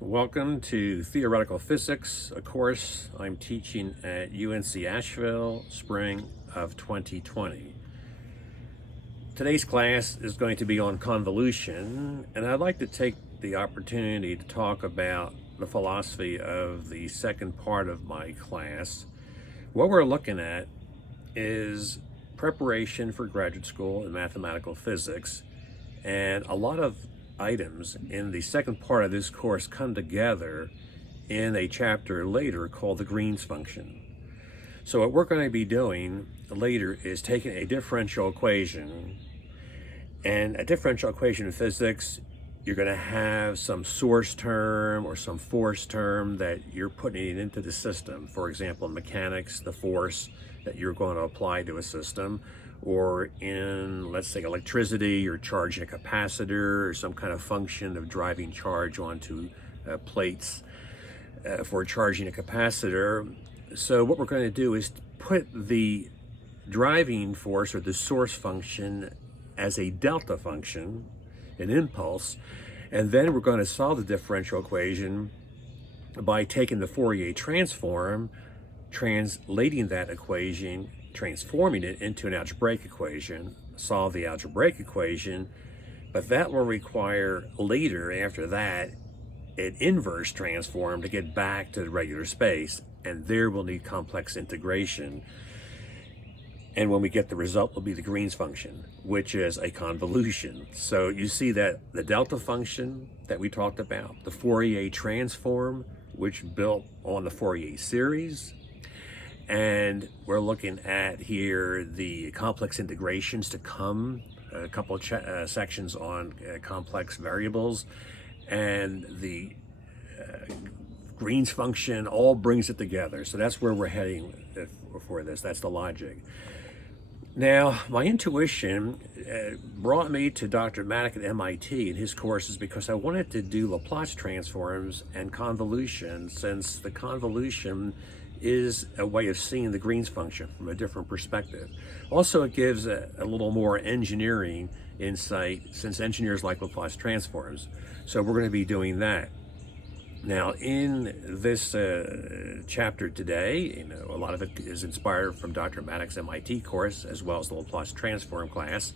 Welcome to Theoretical Physics, a course I'm teaching at UNC Asheville, spring of 2020. Today's class is going to be on convolution, and I'd like to take the opportunity to talk about the philosophy of the second part of my class. What we're looking at is preparation for graduate school in mathematical physics, and a lot of items in the second part of this course come together in a chapter later called the Green's function. So what we're going to be doing later is taking a differential equation, and a differential equation in physics, you're going to have some source term or some force term that you're putting into the system. For example, in mechanics, the force that you're going to apply to a system, or in, let's say, electricity, you're charging a capacitor or some kind of function of driving charge onto plates for charging a capacitor. So what we're going to do is put the driving force or the source function as a delta function, an impulse, and then we're going to solve the differential equation by taking the Fourier transform, translating that equation, transforming it into an algebraic equation, solve the algebraic equation, but that will require later, after that, an inverse transform to get back to the regular space, and there we'll need complex integration. And when we get the result, will be the Green's function, which is a convolution. So you see that the delta function that we talked about, the Fourier transform, which built on the Fourier series, and we're looking at here the complex integrations to come, a couple of sections on complex variables, and the Green's function all brings it together. So that's where we're heading for this. That's the logic. Now, my intuition brought me to Dr. Maddock at MIT in his courses because I wanted to do Laplace transforms and convolution, since the convolution is a way of seeing the Green's function from a different perspective. Also, it gives a little more engineering insight, since engineers like Laplace transforms. So we're going to be doing that. Now, in this chapter today, a lot of it is inspired from Dr. Maddock's MIT course, as well as the Laplace transform class.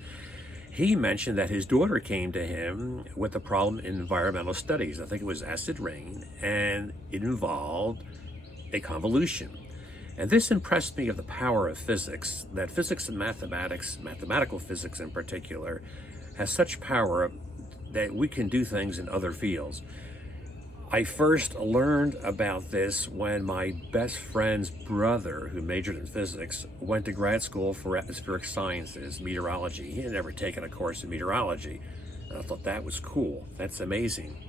He mentioned that his daughter came to him with a problem in environmental studies. I think it was acid rain, and it involved a convolution. And this impressed me of the power of physics, that physics and mathematics, mathematical physics in particular, has such power that we can do things in other fields. I first learned about this when my best friend's brother, who majored in physics, went to grad school for atmospheric sciences, meteorology. He had never taken a course in meteorology. And I thought that was cool. That's amazing.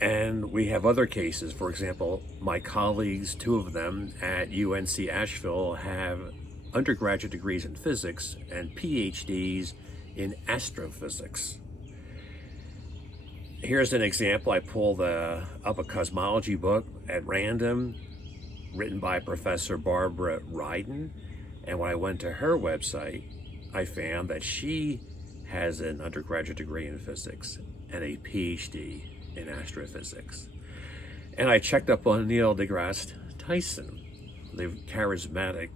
And we have other cases. For example, my colleagues, two of them at UNC Asheville, have undergraduate degrees in physics and PhDs in astrophysics. Here's an example. I pulled up a cosmology book at random, written by Professor Barbara Ryden. And when I went to her website, I found that she has an undergraduate degree in physics and a PhD in astrophysics. And I checked up on Neil deGrasse Tyson, the charismatic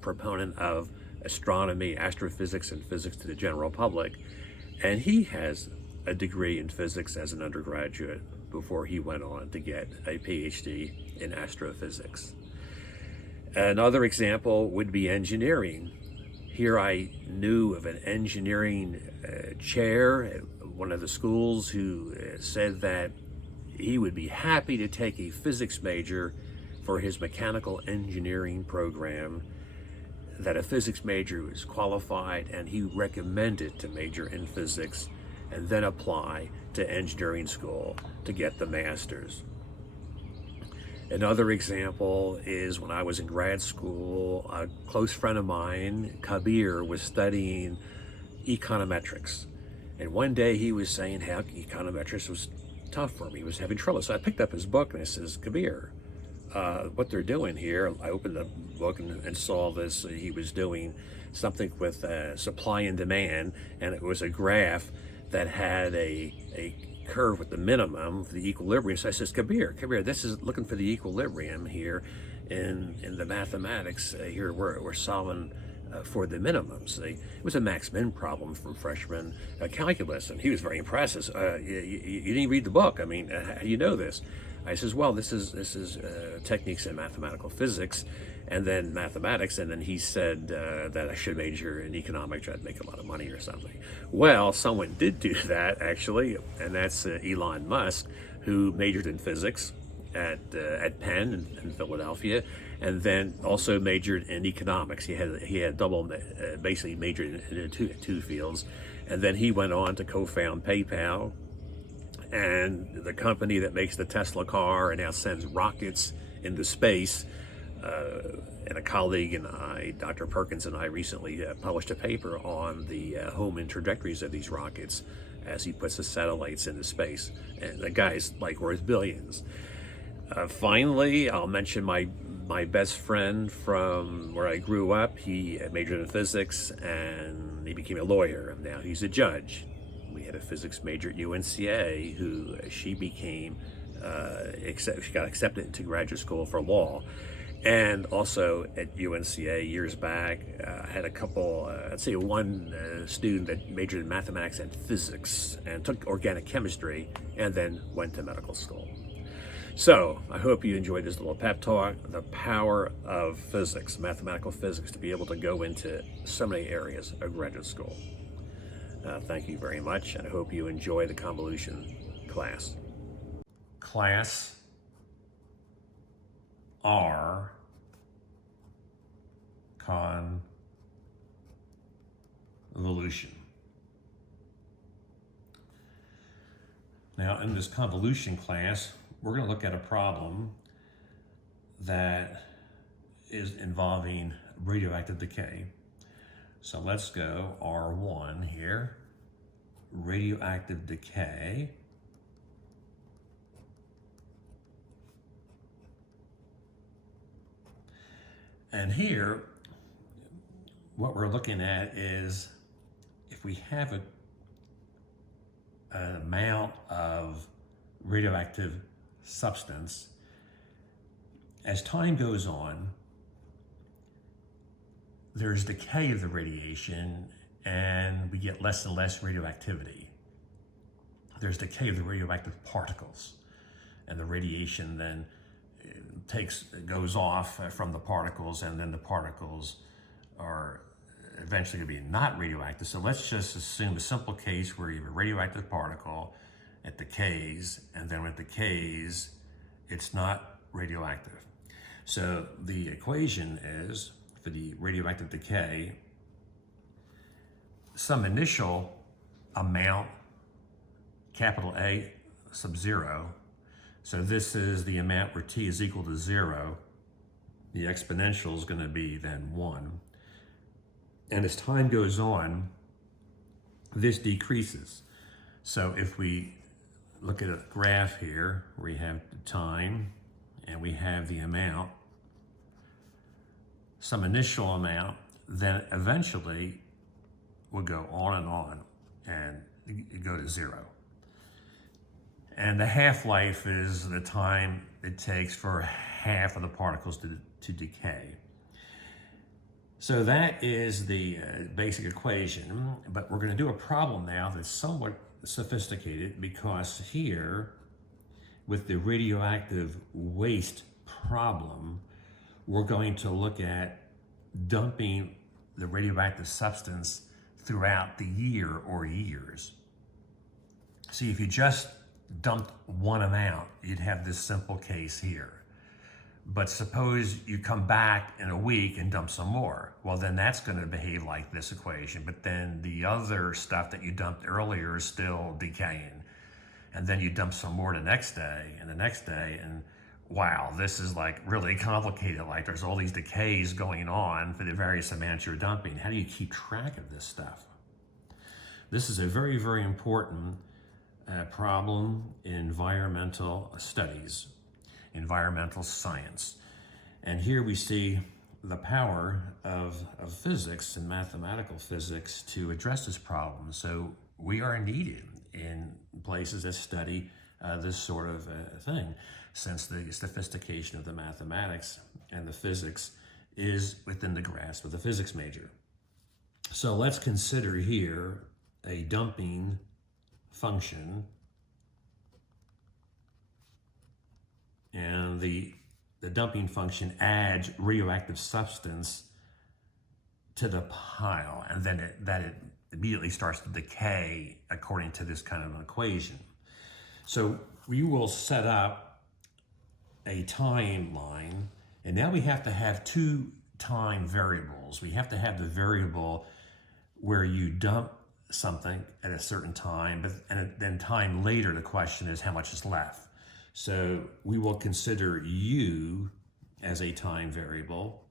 proponent of astronomy, astrophysics, and physics to the general public. And he has a degree in physics as an undergraduate before he went on to get a PhD in astrophysics. Another example would be engineering. Here I knew of an engineering chair at one of the schools who said that he would be happy to take a physics major for his mechanical engineering program, that a physics major was qualified, and he recommended to major in physics and then apply to engineering school to get the master's. Another example is when I was in grad school, a close friend of mine, Kabir, was studying econometrics. And one day he was saying how econometrics was tough for him. He was having trouble. So I picked up his book and I says, Kabir, what they're doing here, I opened the book and saw this. He was doing something with supply and demand, and it was a graph that had a curve with the minimum for the equilibrium. So I says, come here, this is looking for the equilibrium here in the mathematics. Here we're solving for the minimums. It was a max-min problem from freshman calculus, and he was very impressed. You didn't read the book. I mean, how do you know this? I says, well, this is techniques in mathematical physics, and then mathematics, and then he said that I should major in economics, try to make a lot of money or something. Well, someone did do that, actually, and that's Elon Musk, who majored in physics at Penn in Philadelphia, and then also majored in economics. He had double, basically majored in two fields, and then he went on to co-found PayPal, and the company that makes the Tesla car and now sends rockets into space. And a colleague and I, Dr. Perkins and I, recently published a paper on the home trajectories of these rockets as he puts the satellites into space. And the guy's like worth billions. Finally, I'll mention my best friend from where I grew up. He majored in physics and he became a lawyer. And now he's a judge. We had a physics major at UNCA who she became, she got accepted into graduate school for law. And also at UNCA years back, I had a couple, I'd say one student that majored in mathematics and physics and took organic chemistry and then went to medical school. So I hope you enjoyed this little pep talk, the power of physics, mathematical physics, to be able to go into so many areas of graduate school. Thank you very much, and I hope you enjoy the convolution class. Class R convolution. Now, in this convolution class, we're going to look at a problem that is involving radioactive decay. So let's go R1 here, radioactive decay. And here, what we're looking at is if we have an amount of radioactive substance, as time goes on, there's decay of the radiation and we get less and less radioactivity. There's decay of the radioactive particles, and the radiation then goes off from the particles, and then the particles are eventually going to be not radioactive. So let's just assume a simple case where you have a radioactive particle, it decays, and then when it decays, it's not radioactive. So the equation is, for the radioactive decay, some initial amount, capital A sub 0. So this is the amount where t is equal to 0. The exponential is going to be then 1. And as time goes on, this decreases. So if we look at a graph here, where we have the time and we have the amount, some initial amount, then eventually will go on and go to 0. And the half-life is the time it takes for half of the particles to decay. So that is the basic equation, but we're going to do a problem now that's somewhat sophisticated, because here, with the radioactive waste problem, we're going to look at dumping the radioactive substance throughout the year or years. See, if you just dumped one amount, you'd have this simple case here. But suppose you come back in a week and dump some more. Well, then that's going to behave like this equation. But then the other stuff that you dumped earlier is still decaying. And then you dump some more the next day and the next day. And wow, this is like really complicated. Like there's all these decays going on for the various amounts you're dumping. How do you keep track of this stuff? This is a very, very important problem in environmental studies, environmental science. And here we see the power of physics and mathematical physics to address this problem. So we are needed in places that study this sort of thing, since the sophistication of the mathematics and the physics is within the grasp of the physics major. So let's consider here a dumping function, and the dumping function adds radioactive substance to the pile, and then it immediately starts to decay according to this kind of an equation. So we will set up a timeline, and now we have to have two time variables. We have to have the variable where you dump something at a certain time, and then time later, the question is how much is left. So we will consider u as a time variable,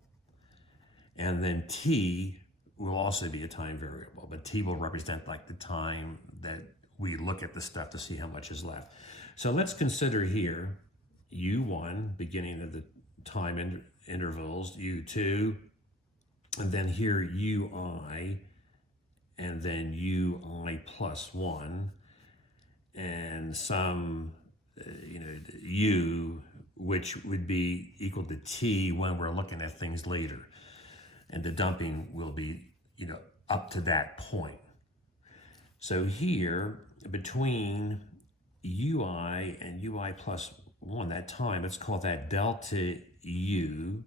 and then t will also be a time variable, but t will represent like the time that we look at the stuff to see how much is left. So let's consider here u1, beginning of the time intervals, u2, and then here ui, and then ui plus 1, and some u, which would be equal to t when we're looking at things later. And the dumping will be, up to that point. So here, between ui and ui plus 1, that time, let's call that delta u.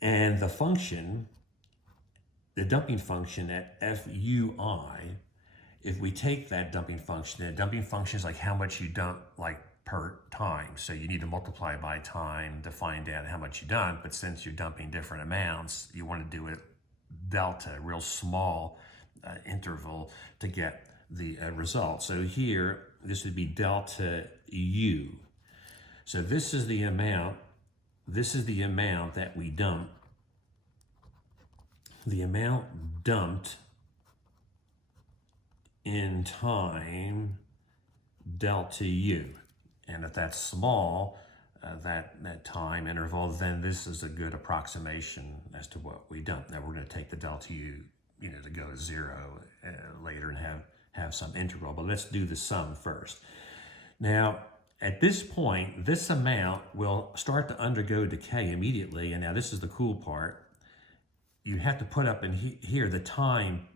And the function, the dumping function at fui, if we take that dumping function, the dumping function is like how much you dump like per time. So you need to multiply by time to find out how much you dump, but since you're dumping different amounts, you want to do it delta, a real small interval to get the result. So here, this would be delta u. So this is the amount that we dump. The amount dumped in time, delta u. And if that's small, that time interval, then this is a good approximation as to what we dump. Now we're going to take the delta u, to go to 0 later and have some integral, but let's do the sum first. Now, at this point, this amount will start to undergo decay immediately, and now this is the cool part. You have to put up in here the time,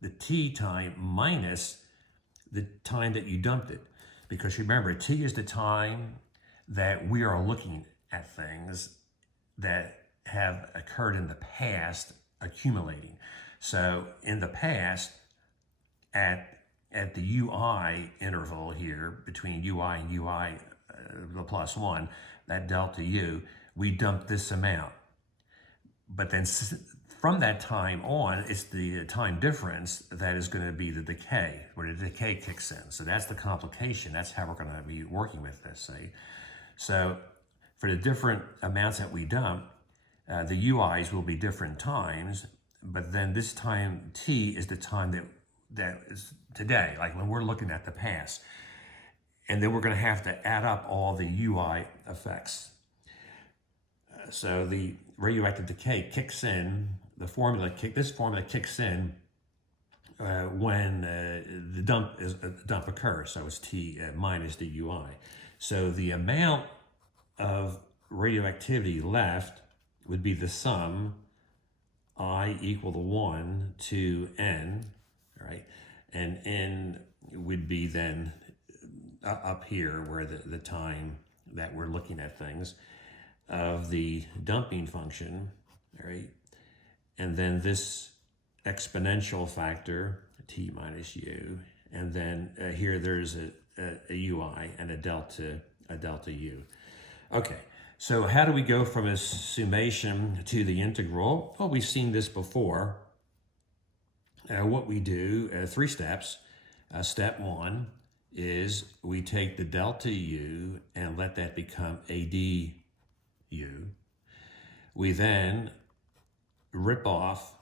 the t time minus the time that you dumped it. Because remember, t is the time that we are looking at things that have occurred in the past accumulating. So in the past, at the ui interval here, between ui and ui, the plus 1, that delta u, we dumped this amount. But then from that time on, it's the time difference that is going to be the decay, where the decay kicks in. So that's the complication. That's how we're going to be working with this, see? So for the different amounts that we dump, the ui's will be different times, but then this time t is the time that is today, like when we're looking at the past. And then we're going to have to add up all the ui effects. So the radioactive decay kicks in, this formula kicks in when the dump occurs. So it's t minus the ui. So the amount of radioactivity left would be the sum I equal to 1 to n, right? And n would be then up here where the time that we're looking at things of the dumping function, right? And then this exponential factor, t minus u, and then here there's a ui and a delta u. Okay, so how do we go from a summation to the integral? Well, we've seen this before. What we do, 3 steps. Step 1 is we take the delta u and let that become a du. We then rip off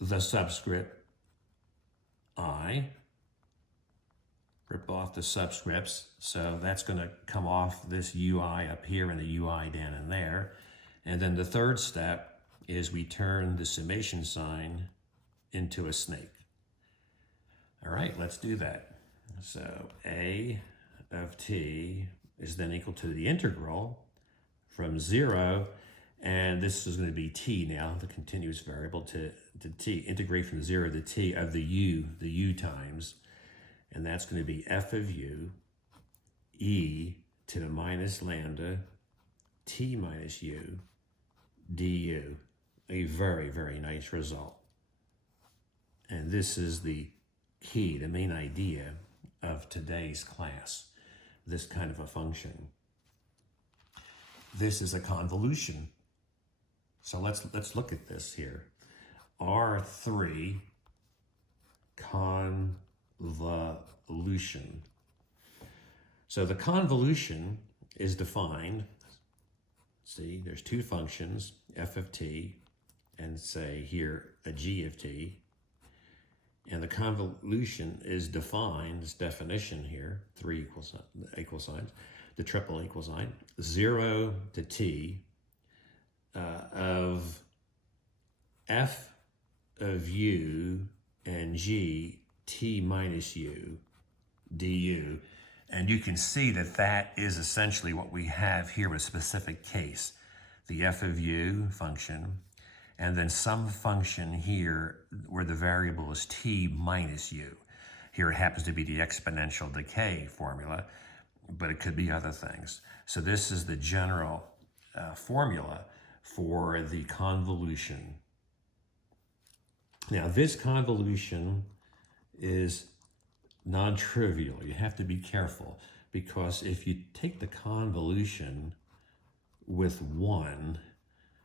the subscript I, rip off the subscripts, so that's going to come off this ui up here and the ui down in there. And then the third step is we turn the summation sign into a snake. All right, let's do that. So a of t is then equal to the integral from 0, and this is going to be t now, the continuous variable, to t, integrate from 0 to t of the u times, and that's going to be f of u e to the minus lambda t minus u du. A very, very nice result. And this is the key, the main idea of today's class, this kind of a function. This is a convolution. So let's look at this here. R3 convolution. So the convolution is defined, see, there's two functions, f of t, and say here a g of t. And the convolution is defined, this definition here, three equal signs, the triple equal sign, 0 to t of f of u and g t minus u du. And you can see that that is essentially what we have here with a specific case. The f of u function, and then some function here where the variable is t minus u. Here it happens to be the exponential decay formula, but it could be other things. So this is the general formula for the convolution. Now this convolution is non-trivial. You have to be careful, because if you take the convolution with 1,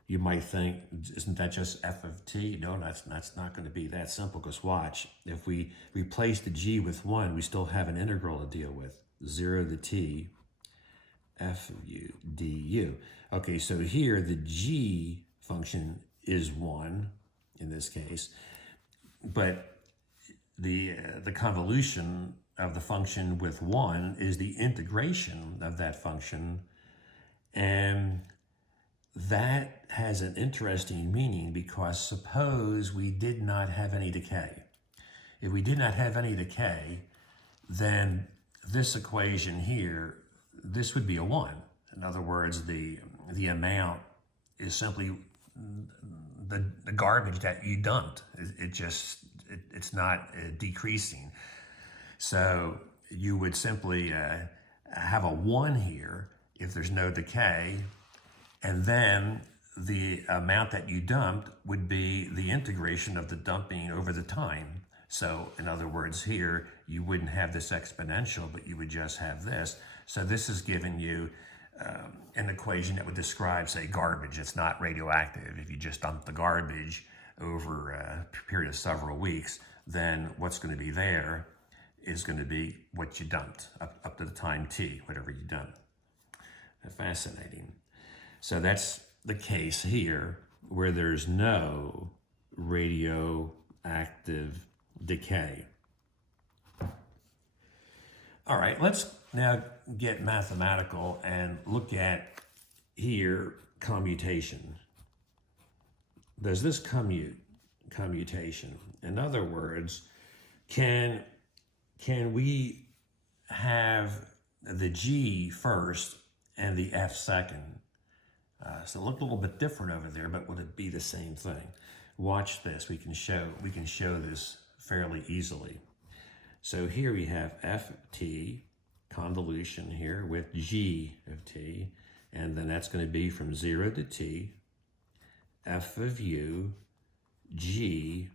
you might think, isn't that just f of t? No, that's not going to be that simple, because watch, if we replace the g with 1, we still have an integral to deal with, 0 to t f of u du. Okay, so here the g function is 1 in this case, but the convolution of the function with 1 is the integration of that function, and that has an interesting meaning, because suppose we did not have any decay. If we did not have any decay, then this equation here, this would be a 1. In other words, the amount is simply the garbage that you dumped. It's not decreasing. So you would simply have a 1 here if there's no decay, and then the amount that you dumped would be the integration of the dumping over the time. So in other words, here you wouldn't have this exponential, but you would just have this. So this is giving you an equation that would describe, say, garbage. It's not radioactive. If you just dump the garbage over a period of several weeks, then what's going to be there is going to be what you dumped up to the time t, whatever you dumped. Fascinating. So that's the case here, where there's no radioactive decay. All right, let's now get mathematical and look at here commutation. Does this commutation? In other words, can we have the g first and the f second? So it looked a little bit different over there, but would it be the same thing? Watch this. We can show this fairly easily. So here we have f of t, convolution here, with g of t, and then that's going to be from 0 to t, f of u, g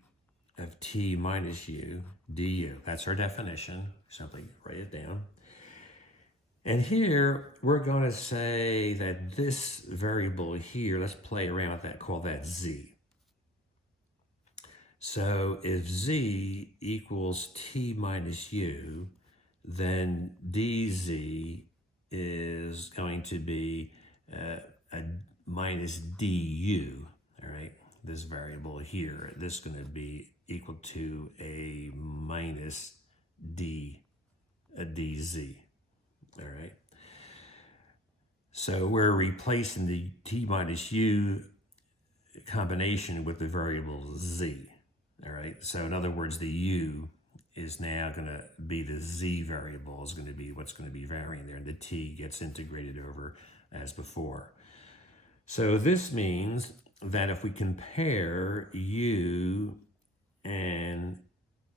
of t minus u, du. That's our definition. Simply write it down. And here, we're going to say that this variable here, let's play around with that, call that z. So if z equals t minus u, then dz is going to be a minus du, all right? This variable here, this is going to be equal to a minus dz. All right. So we're replacing the t minus u combination with the variable z. All right. So in other words, the u is now going to be the z variable, is going to be what's going to be varying there, and the t gets integrated over as before. So this means that if we compare u and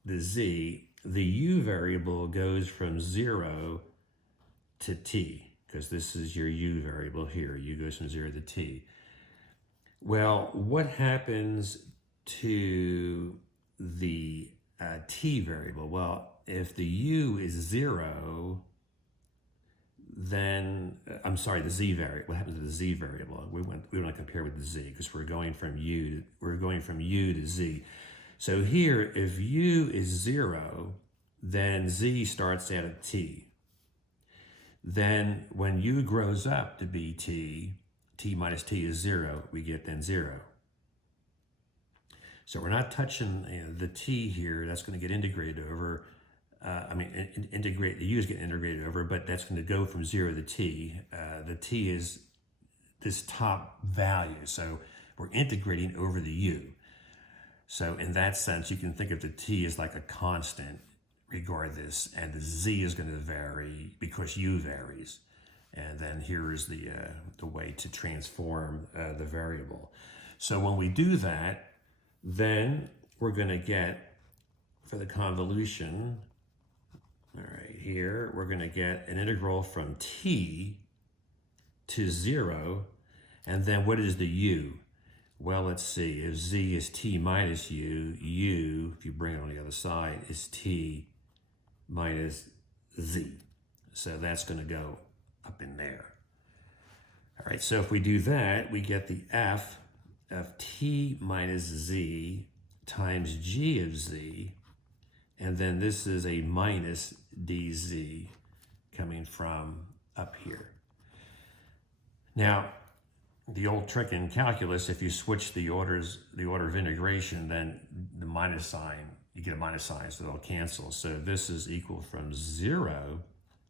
the z, the u variable goes from 0 to t, because this is your u variable here. U goes from 0 to t. Well, what happens to the t variable? Well, if the u is 0, then, I'm sorry, the z variable. What happens to the z variable? We want to compare with the z, because we're going from u to z. So here, if u is 0, then z starts out at t. Then when u grows up to be t, t minus t is 0, we get then 0. So we're not touching the t here. That's going to get integrated over. The u is getting integrated over, but that's going to go from 0 to t. The t is this top value, so we're integrating over the u. So in that sense, you can think of the t as like a constant regardless, and the z is going to vary because u varies. And then here is the way to transform the variable. So when we do that, then we're going to get, for the convolution, all right, here, we're going to get an integral from t to 0. And then what is the u? Well, let's see. If z is t minus u, u, if you bring it on the other side, is t minus z. So that's going to go up in there. All right, so if we do that, we get the f of t minus z times g of z. And then this is a minus dz coming from up here. Now, the old trick in calculus, if you switch the order of integration, then the minus sign, you get a minus sign, so it'll cancel. So this is equal from 0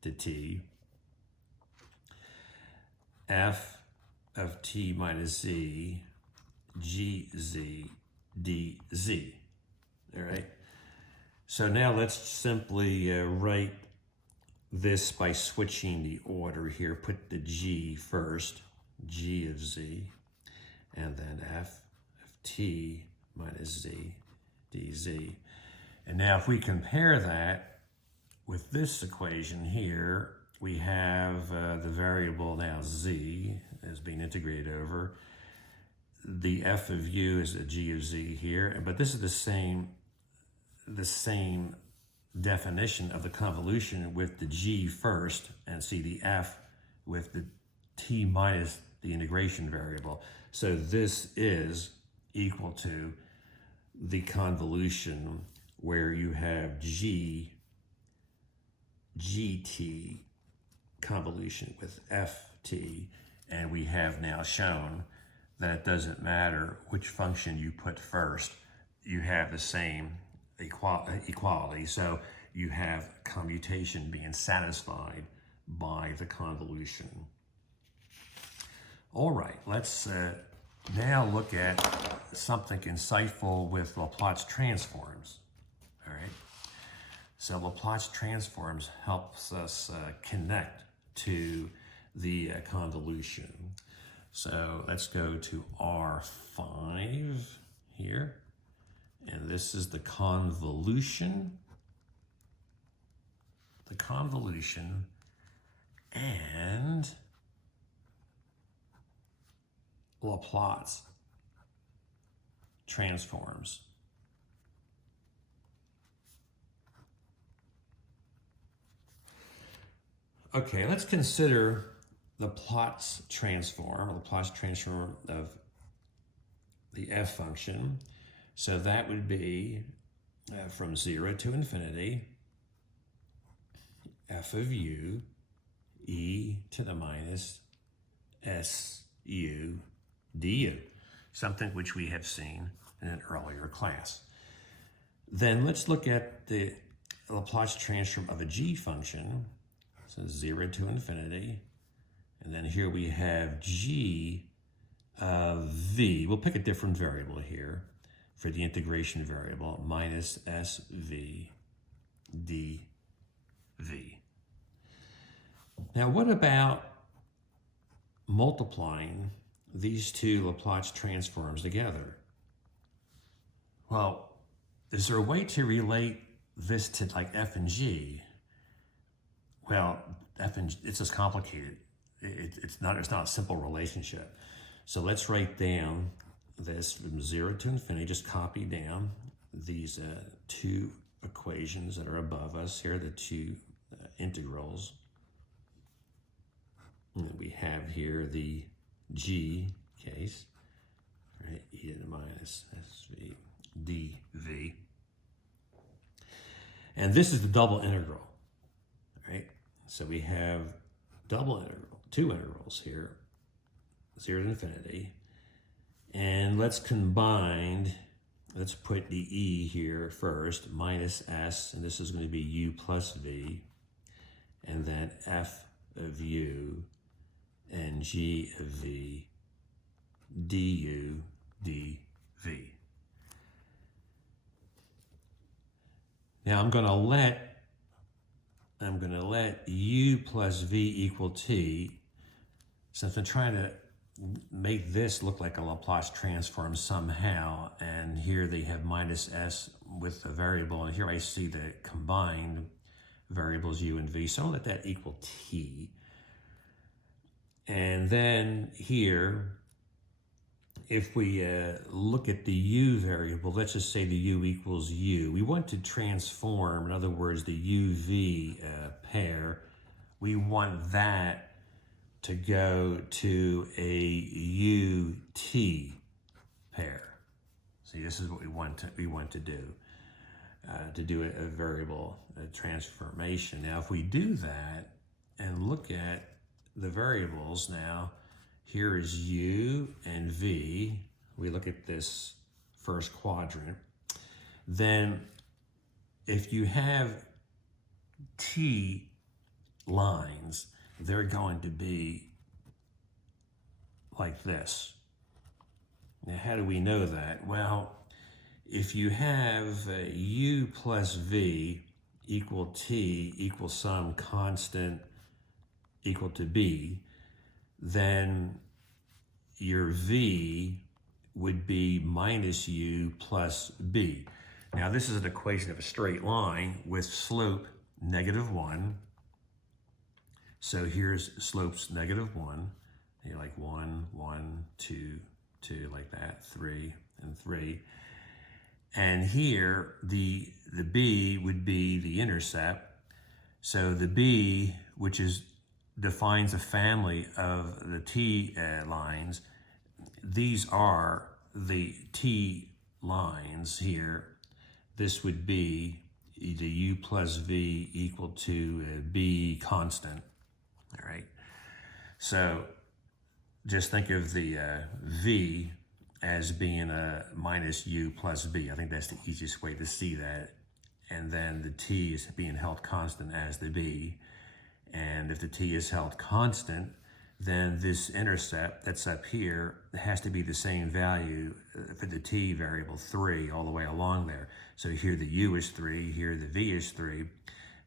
to t, f of t minus z, gz dz. All right. So now let's simply write this by switching the order here. Put the g first, g of z, and then f of t minus z dz. And now if we compare that with this equation here, we have the variable now z is being integrated over. The f of u is a g of z here, but this is the same definition of the convolution with the g first, and see the f with the t minus the integration variable. So this is equal to the convolution where you have gt convolution with ft, and we have now shown that it doesn't matter which function you put first, you have the same equality. So you have commutation being satisfied by the convolution. All right, let's now look at something insightful with Laplace transforms. All right, so Laplace transforms helps us connect to the convolution. So let's go to R5 here. And this is the convolution. The convolution and Laplace transforms. Okay, let's consider the Laplace transform of the f function. So that would be from 0 to infinity, f of u, e to the minus su du, something which we have seen in an earlier class. Then let's look at the Laplace transform of a g function, so 0 to infinity, and then here we have g of v. We'll pick a different variable here for the integration variable, minus sv dv. Now what about multiplying these two Laplace transforms together? Well, is there a way to relate this to like f and g? Well, it's just complicated. It's not a simple relationship. So let's write down this from 0 to infinity. Just copy down these two equations that are above us. Here are the two integrals. And we have here the g case, right? E to the minus sv dv. And this is the double integral, right? So we have double integral, two integrals here, 0 to infinity. And let's combine, let's put the e here first, minus s, and this is going to be u plus v, and then f of u and g of v du dv. Now I'm going to let u plus v equal t, since I'm trying to make this look like a Laplace transform somehow, and here they have minus s with the variable, and here I see the combined variables u and v, so I'll let that equal t. And then here, if we look at the u variable, let's just say the u equals u. We want to transform, in other words, the uv pair, we want that to go to a ut pair. See, this is what we want to do a variable transformation. Now, if we do that and look at the variables now, here is u and v. We look at this first quadrant. Then if you have t lines, they're going to be like this. Now, how do we know that? Well, if you have u plus v equal t equals some constant equal to b, then your v would be minus u plus b. Now this is an equation of a straight line with slope -1. So here's slopes -1. You're like 1, 1, 2, 2, like that, 3, and 3. And here the b would be the intercept. So the b, which defines a family of the t lines, these are the t lines here. This would be the u plus v equal to b constant, all right? So just think of the v as being a minus u plus b. I think that's the easiest way to see that. And then the t is being held constant as the b. And if the t is held constant, then this intercept that's up here has to be the same value for the t variable, 3, all the way along there. So here the u is 3, here the v is 3,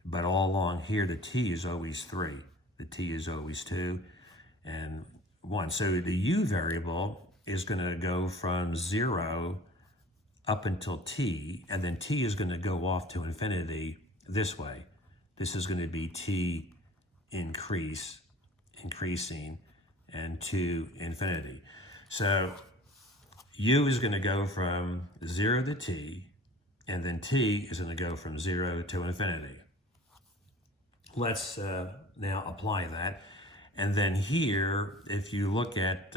but all along here the t is always 3. The t is always 2 and 1. So the u variable is going to go from 0 up until t, and then t is going to go off to infinity this way. This is going to be t increasing and to infinity. So u is going to go from 0 to t, and then t is going to go from 0 to infinity. Let's now apply that. And then here, if you look at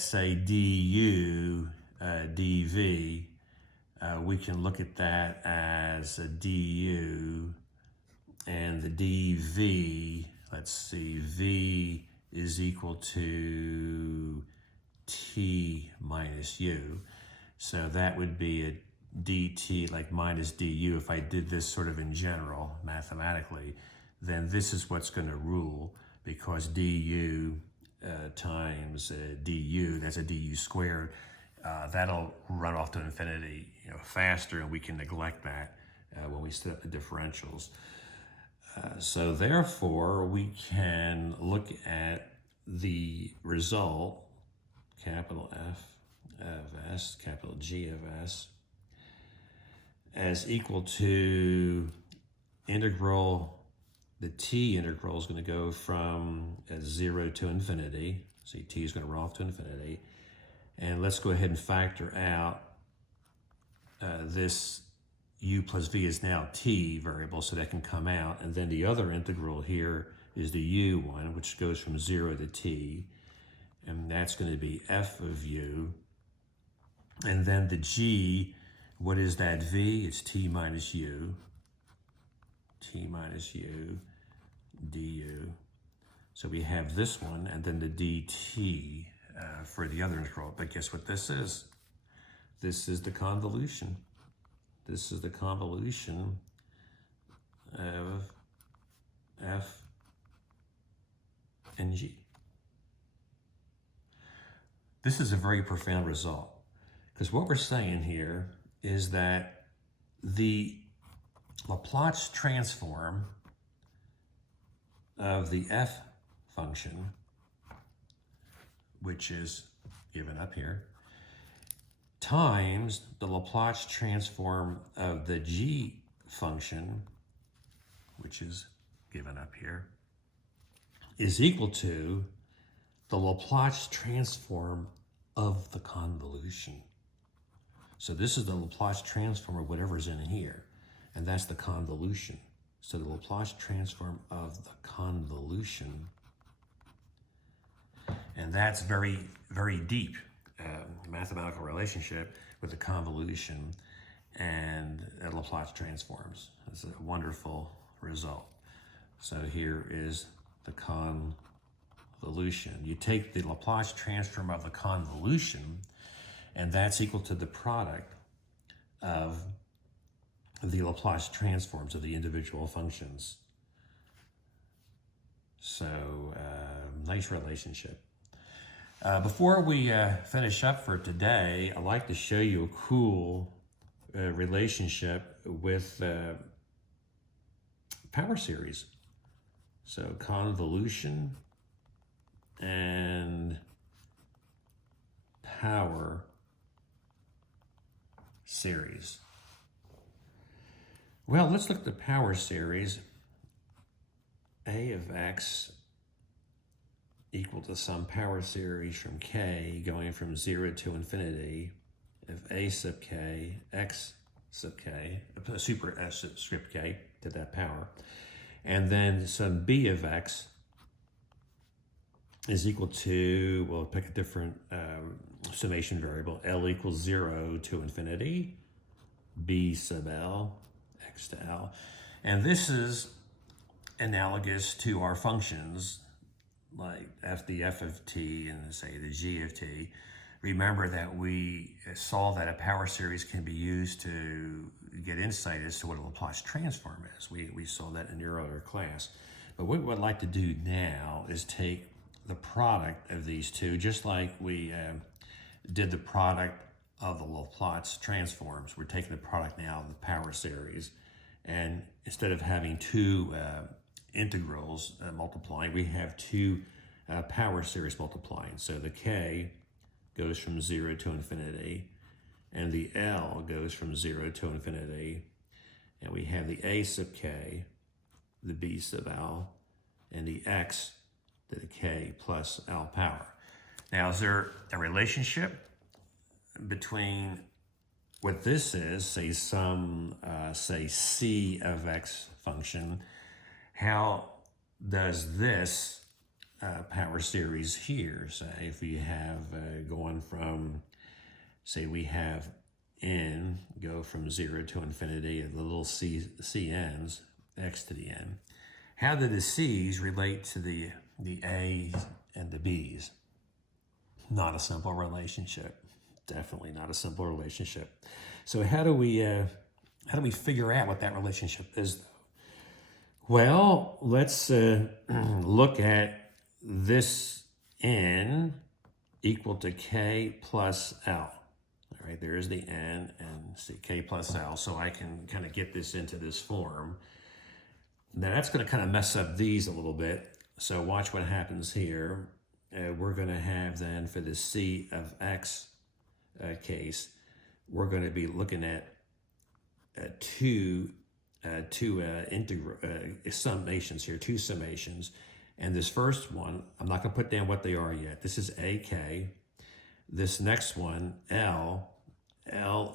say du dv, we can look at that as a du, and the dv, let's see, v is equal to t minus u. So that would be a dt, like minus du. If I did this sort of in general, mathematically, then this is what's going to rule, because du times du, that's a du squared, that'll run off to infinity, faster, and we can neglect that when we set up the differentials. So therefore, we can look at the result, capital F of S, capital G of S, as equal to integral, the t integral is going to go from 0 to infinity. See, t is going to run off to infinity. And let's go ahead and factor out this u plus v is now t variable, so that can come out. And then the other integral here is the u one, which goes from 0 to t. And that's going to be f of u. And then the g, what is that v? It's t minus u. T minus u du. So we have this one, and then the dt for the other integral. But guess what this is? This is the convolution. This is the convolution of f and g. This is a very profound result, because what we're saying here is that the Laplace transform of the f function, which is given up here, times the Laplace transform of the g function, which is given up here, is equal to the Laplace transform of the convolution. So this is the Laplace transform of whatever's in here, and that's the convolution. So the Laplace transform of the convolution, and that's very, very deep mathematical relationship with the convolution and Laplace transforms. It's a wonderful result. So here is the convolution. You take the Laplace transform of the convolution, and that's equal to the product of the Laplace transforms of the individual functions. So, nice relationship. Before we finish up for today, I'd like to show you a cool relationship with power series. So convolution and power series. Well, let's look at the power series. A of x equal to some power series from k going from 0 to infinity of a sub k, x sub k, super s script k to that power. And then some b of x is equal to, we'll pick a different summation variable, L equals 0 to infinity, b sub L, x to L. And this is analogous to our functions, like the f of t and say the g of t. Remember that we saw that a power series can be used to get insight as to what a Laplace transform is. We saw that in the earlier class. But what we'd like to do now is take the product of these two, just like we did the product of the Laplace transforms. We're taking the product now of the power series, and instead of having two integrals multiplying, we have two power series multiplying. So the k goes from 0 to infinity, and the L goes from 0 to infinity, and we have the a sub k, the b sub L, and the x to the k plus L power. Now, is there a relationship between what this is, say some, say c of x function? How does this power series here, say if we have going from, say we have n go from 0 to infinity, and the little cn's, x to the n. How do the c's relate to the a's and the b's? Not a simple relationship. Definitely not a simple relationship. So how do we figure out what that relationship is, though? Well, let's look at this n equal to k plus L. All right, there's the n and see k plus l, so I can kind of get this into this form. Now that's going to kind of mess up these a little bit, so watch what happens here. We're going to have then for the c of x case, we're going to be looking at two summations here, two summations. And this first one, I'm not going to put down what they are yet. This is AK. This next one, L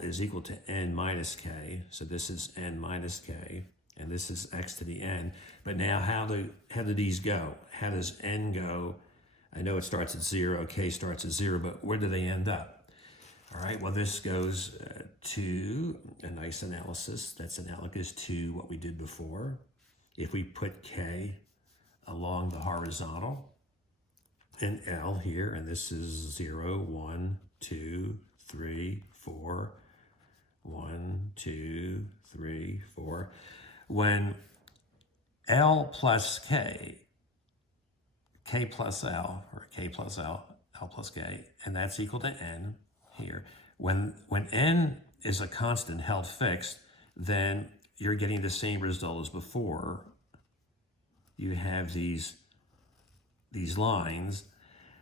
is equal to n minus k. So this is n minus k, and this is x to the n. But now how do these go? How does n go? I know it starts at 0, k starts at 0, but where do they end up? All right, well, this goes to a nice analysis that's analogous to what we did before. If we put k along the horizontal and L here, and this is 0, 1, 2, 3, 4, 1, 2, 3, 4. When L plus k plus L, or k plus L plus k, and that's equal to n here. When n is a constant held fixed, then you're getting the same result as before. You have these lines.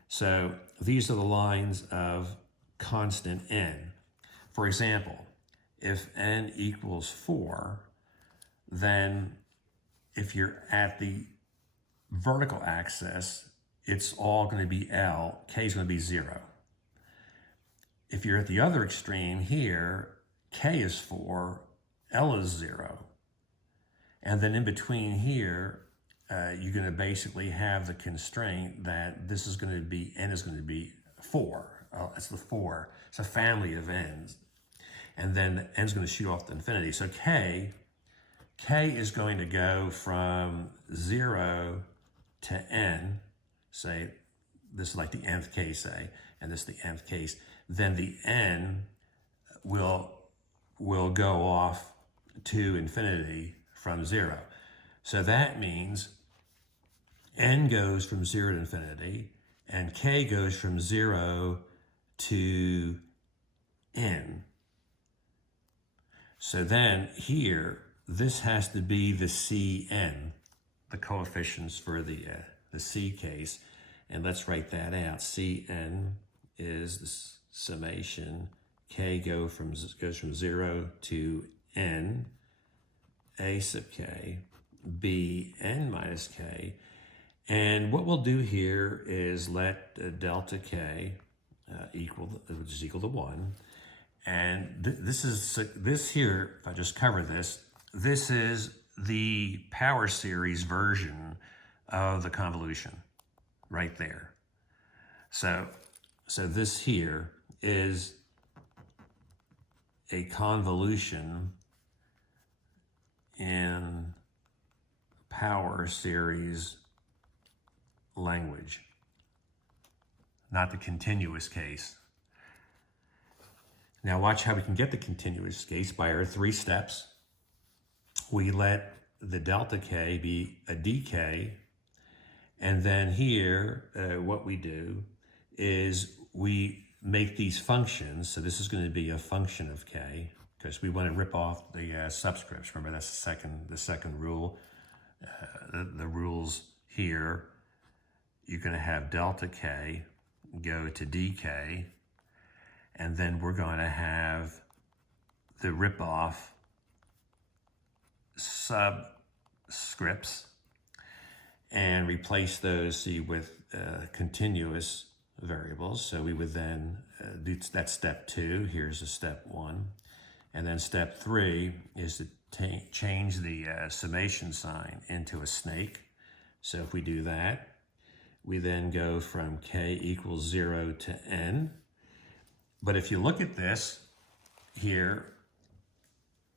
So these are the lines of constant n. For example, if n equals 4, then if you're at the vertical axis, it's all going to be L, k is going to be 0. If you're at the other extreme here, k is 4, L is 0. And then in between here, you're going to basically have the constraint that this is going to be, n is going to be 4. It's the 4. It's a family of n's. And then n is going to shoot off to infinity. So k is going to go from 0 to n. Say, this is like the nth case, say, and this is the nth case. Then the n will go off to infinity from 0. So that means n goes from 0 to infinity, and k goes from 0 to n. So then here, this has to be the Cn, the coefficients for the C case. And let's write that out. Cn is the summation. K goes from 0 to n, a sub k, b n minus k. And what we'll do here is let delta k which is equal to 1. And this here, if I just cover this, this is the power series version of the convolution right there. So this here is a convolution in power series language, not the continuous case. Now watch how we can get the continuous case by our 3 steps. We let the delta k be a decay, and then here what we do is we make these functions. So this is going to be a function of k, because we want to rip off the subscripts. Remember, that's the second rule. The rules here, you're going to have delta k go to dk, and then we're going to have the rip off subscripts and replace those with continuous variables. So we would then do that's step 2. Here's a step 1. And then step 3 is to change the summation sign into a snake. So if we do that, we then go from k equals 0 to n. But if you look at this here,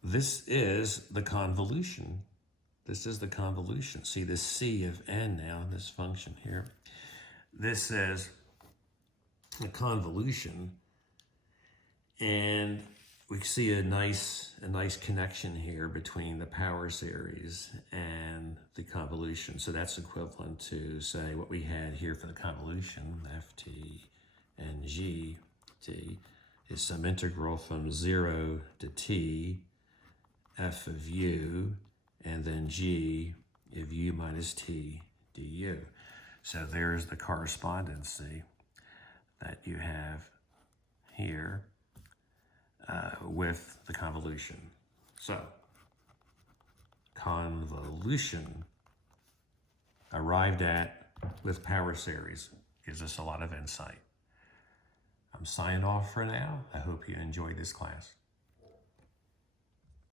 this is the convolution. This is the convolution. See this c of n now, this function here. This is a convolution, and we see a nice connection here between the power series and the convolution. So that's equivalent to, say, what we had here for the convolution, ft and gt, is some integral from 0 to t, f of u, and then g of u minus t du. So there's the correspondency that you have here with the convolution. So convolution arrived at with power series gives us a lot of insight. I'm signing off for now. I hope you enjoyed this class.